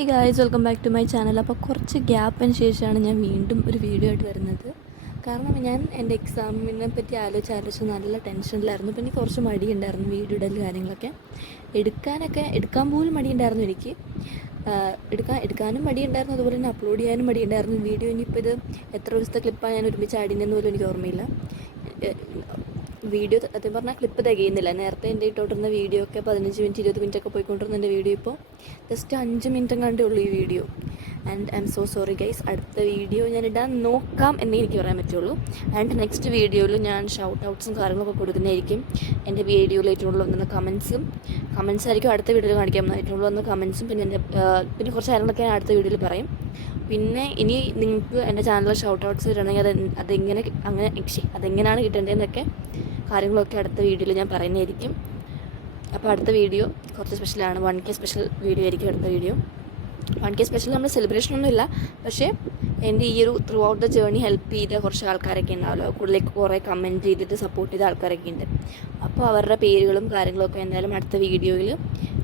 Hey guys, welcome back to my channel. അപ്പോൾ കുറച്ച് ഗ്യാപ്പിന് ശേഷമാണ് ഞാൻ വീണ്ടും ഒരു വീഡിയോ ആയിട്ട് വരുന്നത്. കാരണം ഞാൻ എൻ്റെ എക്സാമിനെ പറ്റി ആലോചിച്ച് നല്ല ടെൻഷനിലായിരുന്നു. പിന്നെ കുറച്ച് മടിയുണ്ടായിരുന്നു വീഡിയോ ഇടൽ കാര്യങ്ങളൊക്കെ എടുക്കാൻ പോലും മടിയുണ്ടായിരുന്നു എനിക്ക്. എടുക്കാനും മടിയുണ്ടായിരുന്നു, അതുപോലെ തന്നെ അപ്ലോഡ് ചെയ്യാനും മടിയുണ്ടായിരുന്നു വീഡിയോ. ഇനിയിപ്പോൾ ഇത് എത്ര ദിവസത്തെ ക്ലിപ്പാണ് ഞാൻ ഒരുമിച്ച് ആഡിനെന്ന് പോലും എനിക്ക് ഓർമ്മയില്ല. വീഡിയോ സത്യം പറഞ്ഞാൽ ക്ലിപ്പ് തികയുന്നില്ല. നേരത്തെ എൻ്റെ ഇട്ടോണ്ടിരുന്ന വീഡിയോ ഒക്കെ 15 മിനിറ്റ് 20 മിനിറ്റ് ഒക്കെ പോയിക്കൊണ്ടിരുന്ന എൻ്റെ വീഡിയോ ഇപ്പോൾ ജസ്റ്റ് 5 മിനിറ്റും കണ്ടേ ഉള്ളൂ ഈ video. And I M so sorry guys. അടുത്ത വീഡിയോ ഞാൻ ഇടാൻ നോക്കാം എന്നേ എനിക്ക് പറയാൻ പറ്റുള്ളൂ. ആൻഡ് നെക്സ്റ്റ് വീഡിയോയിൽ ഞാൻ ഷൗട്ട് ഔട്ട്സും കാര്യങ്ങളൊക്കെ കൊടുക്കുന്നതായിരിക്കും. എൻ്റെ വീഡിയോയിൽ ഏറ്റവും കൂടുതൽ വന്ന കമൻസ് ആയിരിക്കും അടുത്ത വീഡിയോയിൽ കാണിക്കാം. ഏറ്റവും കൂടുതൽ വന്ന കമൻസും പിന്നെ കുറച്ച് കാര്യങ്ങളൊക്കെ ഞാൻ അടുത്ത വീഡിയോയിൽ പറയും. പിന്നെ ഇനി നിങ്ങൾക്ക് എൻ്റെ ചാനലിൽ ഷൗട്ട് ഔട്ട്സ് ഇടണമെങ്കിൽ അതെങ്ങനെയാണ് കിട്ടേണ്ടതെന്നൊക്കെ കാര്യങ്ങളൊക്കെ അടുത്ത വീഡിയോയിൽ ഞാൻ പറയുന്നതായിരിക്കും. അപ്പോൾ അടുത്ത വീഡിയോ കുറച്ച് സ്പെഷ്യലാണ്. 1K സ്പെഷ്യൽ വീഡിയോ ആയിരിക്കും അടുത്ത വീഡിയോ. 1K സ്പെഷ്യൽ നമ്മൾ സെലിബ്രേഷനൊന്നുമില്ല, പക്ഷേ എൻ്റെ ഈ ഒരു through out the journey help ചെയ്ത കുറച്ച് ആൾക്കാരൊക്കെ ഉണ്ടാവുമല്ലോ, കൂടുതലേക്ക് കുറേ കമൻറ്റ് ചെയ്തിട്ട് സപ്പോർട്ട് ചെയ്ത ആൾക്കാരൊക്കെ ഉണ്ട്. അപ്പോൾ അവരുടെ പേരുകളും കാര്യങ്ങളൊക്കെ എന്തായാലും അടുത്ത വീഡിയോയിൽ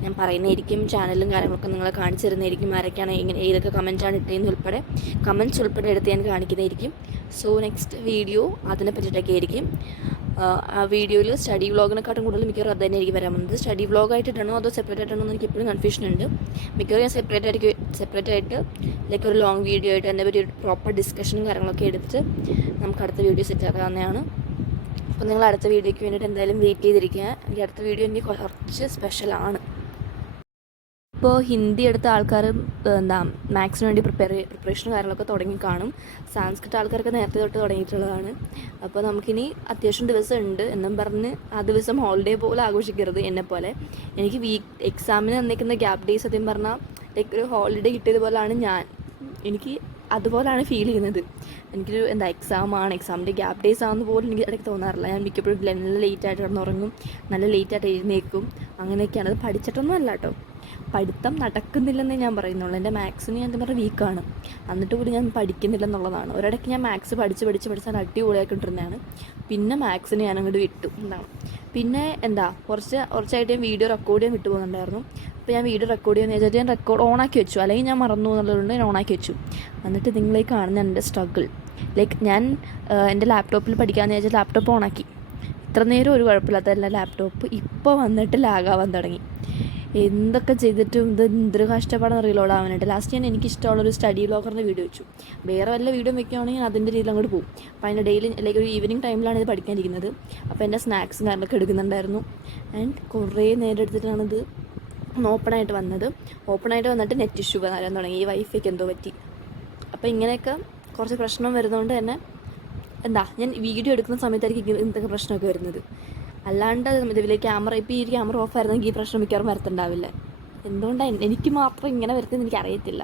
ഞാൻ പറയുന്നതായിരിക്കും. ചാനലും കാര്യങ്ങളൊക്കെ നിങ്ങളെ കാണിച്ചു തരുന്നതായിരിക്കും. ആരൊക്കെയാണ് ഏതൊക്കെ കമൻറ്റാണ് ഇട്ടതെന്ന് ഉൾപ്പെടെ കമൻറ്റ്സ് ഉൾപ്പെടെ എടുത്ത് ഞാൻ കാണിക്കുന്നതായിരിക്കും. സോ നെക്സ്റ്റ് വീഡിയോ അതിനെ പറ്റിയിട്ടൊക്കെ ആയിരിക്കും. ആ വീഡിയോയിൽ സ്റ്റഡി വ്ളോഗിനെക്കാട്ടും കൂടുതൽ മിക്കവാറും അത് തന്നെ ആയിരിക്കും വരാൻ പോകുന്നത്. സ്റ്റഡി വ്ളോഗായിട്ടിട്ടാണോ അതോ സെപ്പറേറ്റ് ആയിട്ടാണോ എന്ന് എനിക്ക് എപ്പോഴും കൺഫ്യൂഷൻ ഉണ്ട്. മിക്കവാറും ഞാൻ സെപ്പറേറ്റ് ആയിട്ട് ലൈക്ക് ഒരു ലോങ് വീഡിയോ ആയിട്ട് അതിൻ്റെ പറ്റി ഒരു പ്രോപ്പർ ഡിസ്കഷനും കാര്യങ്ങളൊക്കെ എടുത്തിട്ട് നമുക്ക് അടുത്ത വീഡിയോ സെറ്റ് ആക്കാവുന്നതാണ്. അപ്പോൾ നിങ്ങൾ അടുത്ത വീഡിയോയ്ക്ക് വേണ്ടിയിട്ട് എന്തായാലും വെയിറ്റ് ചെയ്തിരിക്കുക. എനിക്ക് അടുത്ത വീഡിയോ എനിക്ക് കുറച്ച് സ്പെഷ്യലാണ്. ഇപ്പോൾ ഹിന്ദി എടുത്ത ആൾക്കാർ മാത്സിന് വേണ്ടി പ്രിപ്പറേഷനും കാര്യങ്ങളൊക്കെ തുടങ്ങി കാണും. സാൻസ്ക്രിറ്റ് ആൾക്കാരൊക്കെ നേരത്തെ തൊട്ട് തുടങ്ങിയിട്ടുള്ളതാണ്. അപ്പോൾ നമുക്കിനി അത്യാവശ്യം ദിവസം ഉണ്ട് എന്നും പറഞ്ഞ് ആ ദിവസം ഹോളിഡേ പോലെ ആഘോഷിക്കരുത് എന്നെപ്പോലെ. എനിക്ക് എക്സാമിന് തന്നിരിക്കുന്ന ഗ്യാപ്പ് ഡേയ്സ് സത്യം പറഞ്ഞാൽ ലൈക്ക് ഒരു ഹോളിഡേ കിട്ടിയതുപോലെയാണ് എനിക്ക് അതുപോലെയാണ് ഫീൽ ചെയ്യുന്നത്. എനിക്കൊരു എക്സാമിൻ്റെ ഗ്യാപ്പ് ഡേയ്സ് ആണെന്ന് പോലും എനിക്ക് ഇടയ്ക്ക് തോന്നാറില്ല. ഞാൻ മിക്കപ്പോഴും നല്ല ലേറ്റായിട്ട് കിടന്നുറങ്ങും, നല്ല ലേറ്റായിട്ട് എഴുന്നേൽക്കും. അങ്ങനെയൊക്കെയാണ്. അത് പഠിച്ചിട്ടൊന്നും അല്ല കേട്ടോ, പഠിത്തം നടക്കുന്നില്ലെന്നേ ഞാൻ പറയുന്നുള്ളൂ. എൻ്റെ മാത്സിന് ഞാൻ എന്താ പറയുക വീക്കാണ്, എന്നിട്ട് പോലും ഞാൻ പഠിക്കുന്നില്ലെന്നുള്ളതാണ്. ഒരിടയ്ക്ക് ഞാൻ മാത്സ് പഠിച്ച് അടിപൊളിയാക്കിക്കൊണ്ടിരുന്നതാണ്. പിന്നെ മാത്സിന് ഞാൻ അങ്ങോട്ട് വിട്ടു. പിന്നെ കുറച്ചായിട്ട് ഞാൻ വീഡിയോ റെക്കോർഡ് ചെയ്യാൻ വിട്ടു പോകുന്നുണ്ടായിരുന്നു. അപ്പോൾ ഞാൻ വീഡിയോ റെക്കോർഡ് ചെയ്യുന്ന വെച്ചാൽ ഞാൻ റെക്കോർഡ് ഓണാക്കി വെച്ചു, അല്ലെങ്കിൽ ഞാൻ മറന്നു എന്നുള്ളതുകൊണ്ട് ഞാൻ ഓണാക്കി വെച്ചു. എന്നിട്ട് നിങ്ങളീ കാണുന്ന എൻ്റെ സ്ട്രഗിൾ, ലൈക്ക് ഞാൻ എൻ്റെ ലാപ്ടോപ്പിൽ പഠിക്കാമെന്ന് വെച്ചാൽ ലാപ്ടോപ്പ് ഓണാക്കി. ഇത്ര നേരം ഒരു കുഴപ്പമില്ലാത്തല്ല ലാപ്ടോപ്പ് ഇപ്പോൾ വന്നിട്ട് ലാഗാവാൻ തുടങ്ങി. എന്തൊക്കെ ചെയ്തിട്ടും ഇത് എന്തൊരു കഷ്ടപ്പാടെന്ന് അറിയില്ലോളാൻ വേണ്ടിയിട്ട് ലാസ്റ്റ് ഞാൻ എനിക്കിഷ്ടമുള്ളൊരു സ്റ്റഡി വ്ളോഗറിൻ്റെ വീഡിയോ വെച്ചു. വേറെ വല്ല വീഡിയോ വെക്കുകയാണെങ്കിൽ അതിൻ്റെ രീതിയിൽ അങ്ങോട്ട് പോകും. അപ്പോൾ അതിൻ്റെ ഡെയിലി ലൈക്ക് ഒരു ഈവനിങ് ടൈമിലാണ് ഇത് പഠിക്കാനിരിക്കുന്നത്. അപ്പോൾ എൻ്റെ സ്നാക്സും കാര്യങ്ങളൊക്കെ എടുക്കുന്നുണ്ടായിരുന്നു. ആൻഡ് കുറേ നേരം എടുത്തിട്ടാണിത് ഓപ്പണായിട്ട് വന്നിട്ട് നെറ്റ് ഇഷ്യൂ വരാൻ തുടങ്ങി. ഈ വൈഫൈക്ക് എന്തോ പറ്റി. അപ്പോൾ ഇങ്ങനെയൊക്കെ കുറച്ച് പ്രശ്നം വരുന്നതുകൊണ്ട് തന്നെ ഞാൻ വീഡിയോ എടുക്കുന്ന സമയത്തായിരിക്കും എന്തൊക്കെ പ്രശ്നമൊക്കെ വരുന്നത്. അല്ലാണ്ട് ഇതിൽ ക്യാമറ ഇപ്പോൾ ഈ ക്യാമറ ഓഫ് ആയിരുന്നെങ്കിൽ ഈ പ്രശ്നം മിക്കവാറും വരത്തുണ്ടാവില്ല. എന്തുകൊണ്ടാണ് എനിക്ക് മാത്രം ഇങ്ങനെ വരുത്തുന്നത് എനിക്ക് അറിയത്തില്ല.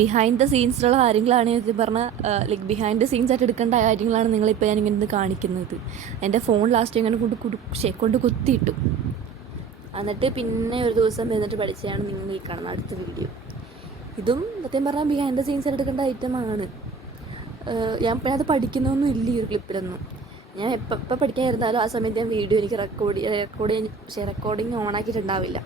ബിഹൈൻഡ് ദ സീൻസിലുള്ള കാര്യങ്ങളാണ് ഇത് പറഞ്ഞാൽ ലൈക്ക് ബിഹൈൻഡ് ദ സീൻസ് ആയിട്ട് എടുക്കേണ്ട കാര്യങ്ങളാണ് നിങ്ങളിപ്പോൾ ഞാൻ ഇങ്ങനെ കാണിക്കുന്നത്. എൻ്റെ ഫോൺ ലാസ്റ്റ് ഇങ്ങനെ കൊണ്ട് കുത്തിയിട്ടു. എന്നിട്ട് പിന്നെ ഒരു ദിവസം എന്നിട്ട് പഠിച്ചതാണ് നിങ്ങൾ ഈ കാണുന്ന അടുത്ത വീഡിയോ. ഇതും സത്യം പറഞ്ഞാൽ ബിഹൈൻഡ് ദ സീൻസ് ആയിട്ട് എടുക്കേണ്ട ഐറ്റമാണ്. ഞാൻ പിന്നെ അത് പഠിക്കുന്നൊന്നും ഇല്ല ഈ ഒരു ക്ലിപ്പിലൊന്നും. ഞാൻ എപ്പോൾ പഠിക്കാനിരുന്നാലും ആ സമയത്ത് ഞാൻ വീഡിയോ എനിക്ക് റെക്കോർഡിങ് ഓണാക്കിയിട്ടുണ്ടാവില്ല.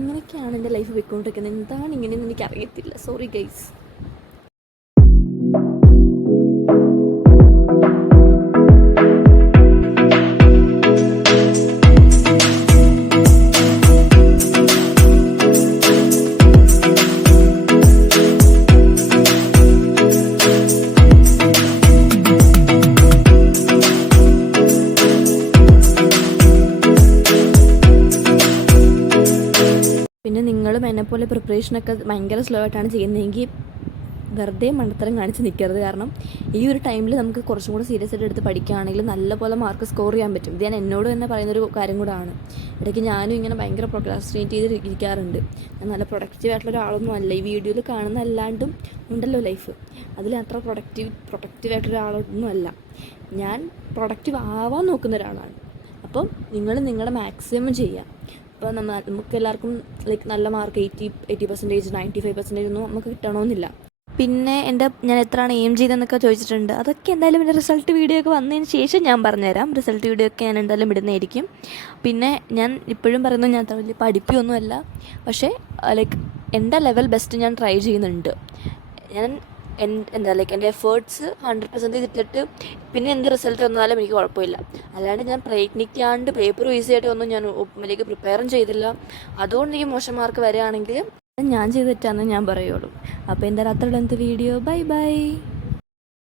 ഇങ്ങനെയൊക്കെയാണ് എൻ്റെ ലൈഫ് പോയിക്കൊണ്ടിരിക്കുന്നത്. എന്താണ് ഇങ്ങനെയെന്ന് എനിക്കറിയത്തില്ല. Sorry guys. പിന്നെ നിങ്ങളും എന്നെപ്പോലെ പ്രിപ്പറേഷനൊക്കെ ഭയങ്കര സ്ലോ ആയിട്ടാണ് ചെയ്യുന്നതെങ്കിൽ വെറുതെ മണ്ടത്തരം കാണിച്ച് നിൽക്കരുത്. കാരണം ഈ ഒരു ടൈമിൽ നമുക്ക് കുറച്ചും കൂടെ സീരിയസ് ആയിട്ട് എടുത്ത് പഠിക്കുകയാണെങ്കിൽ നല്ലപോലെ മാർക്ക് സ്കോർ ചെയ്യാൻ പറ്റും. ഇത് ഞാൻ എന്നോട് തന്നെ പറയുന്നൊരു കാര്യം കൂടാണ്. ഇടയ്ക്ക് ഞാനും ഇങ്ങനെ ഭയങ്കര പ്രൊക്രാസ്റ്റിനേറ്റ് ഇരിക്കാറുണ്ട്. ഞാൻ നല്ല പ്രൊഡക്റ്റീവ് ആയിട്ടുള്ള ഒരാളൊന്നും അല്ല. ഈ വീഡിയോയിൽ കാണുന്ന അല്ലാണ്ടും ഉണ്ടല്ലോ ലൈഫ്, അതിൽ അത്ര പ്രൊഡക്റ്റീവ് ആയിട്ടൊരാളൊന്നും അല്ല. ഞാൻ പ്രൊഡക്റ്റീവ് ആവാൻ നോക്കുന്ന ഒരാളാണ്. അപ്പം നിങ്ങൾ നിങ്ങളുടെ മാക്സിമം ചെയ്യുക. ഇപ്പോൾ നമുക്ക് എല്ലാവർക്കും ലൈക്ക് നല്ല മാർക്ക് 80% 95% ഒന്നും നമുക്ക് കിട്ടണമെന്നില്ല. പിന്നെ ഞാൻ എത്രയാണ് എയിം ചെയ്തതെന്നൊക്കെ ചോദിച്ചിട്ടുണ്ട്. അതൊക്കെ എന്തായാലും എൻ്റെ റിസൾട്ട് വീഡിയോ ഒക്കെ വന്നതിന് ശേഷം ഞാൻ പറഞ്ഞുതരാം. റിസൾട്ട് വീഡിയോ ഒക്കെ ഞാൻ എന്തായാലും ഇടുന്നതായിരിക്കും. പിന്നെ ഞാൻ ഇപ്പോഴും പറയുന്നു, ഞാൻ അത്ര വലിയ പഠിപ്പിയൊന്നുമല്ല, പക്ഷേ ലൈക്ക് എൻ്റെ ലെവൽ ബെസ്റ്റ് ഞാൻ ട്രൈ ചെയ്യുന്നുണ്ട്. ഞാൻ എൻ്റെ എഫേർട്സ് 100% ഇട്ടിട്ട് പിന്നെ എന്ത് റിസൾട്ട് വന്നാലും എനിക്ക് കുഴപ്പമില്ല. അല്ലാണ്ട് ഞാൻ പ്രയത്നിക്കാണ്ട് പേപ്പർ ഈസി ആയിട്ട് ഒന്നും ഞാൻ ഒപ്പിലേക്ക് പ്രിപ്പയറും ചെയ്തില്ല. അതുകൊണ്ട് എനിക്ക് മോശം മാർക്ക് വരികയാണെങ്കിൽ ഞാൻ ചെയ്തിട്ടാണെന്ന് ഞാൻ പറയുള്ളൂ. അപ്പോൾ എന്തായാലും അത്രയുള്ള വീഡിയോ. Bye bye.